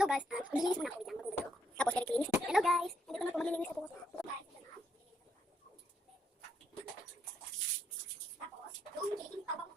Hello guys, maglilinis muna ako. Magugulat ako. Tapos kaya klinis. Hello guys, nandito na po, maglilinis ako. Ito guys. Tapos, yung kilikin tawag.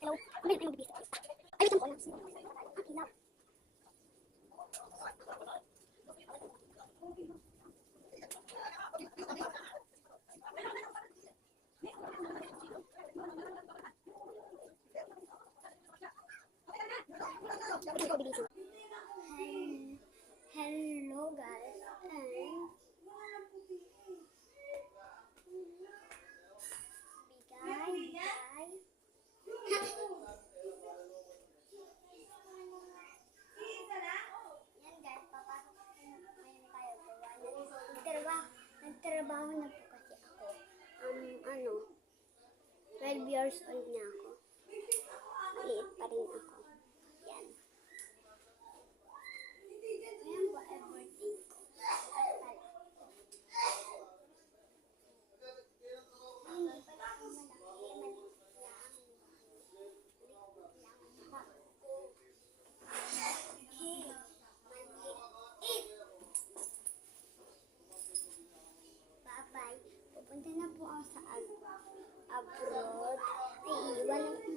Hello, may bibis. Ay, ito ko lang. Ang ilaw. Hello guys. Nagtrabaho na po kasi ako. 12 years old na ako. Maliit pa rin ako. Yan. Ayan po, everything ko. Hindi pa ako malaki. Maliit lang. Bye-bye. Pupunta na po ako sa abroad. Ay, iwan lang po.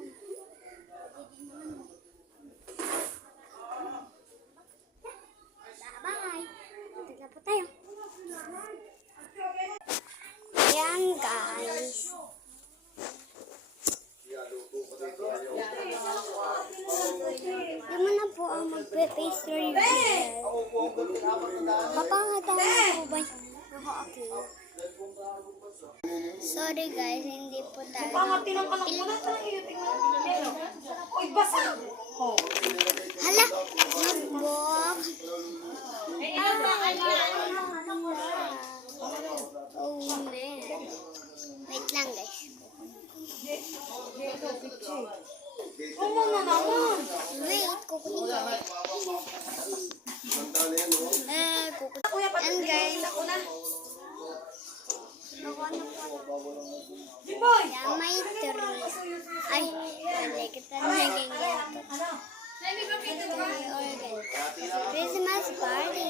Bye-bye. Punta na po tayo. Ayan, guys. Di mo na po ang magpe-face reveal. Papangatawa po ba? Okay. Sorry guys, hindi po tayo. Pangatin ang anak mo na tayo. Uy, basa! Hala, nagbok. Oh man. Wait lang guys. Ano na naman? Wait, kukunin ko. Kukunin. And guys. Jiboy! Yeah, may three. Ay, mali kita naging ganito. Christmas party.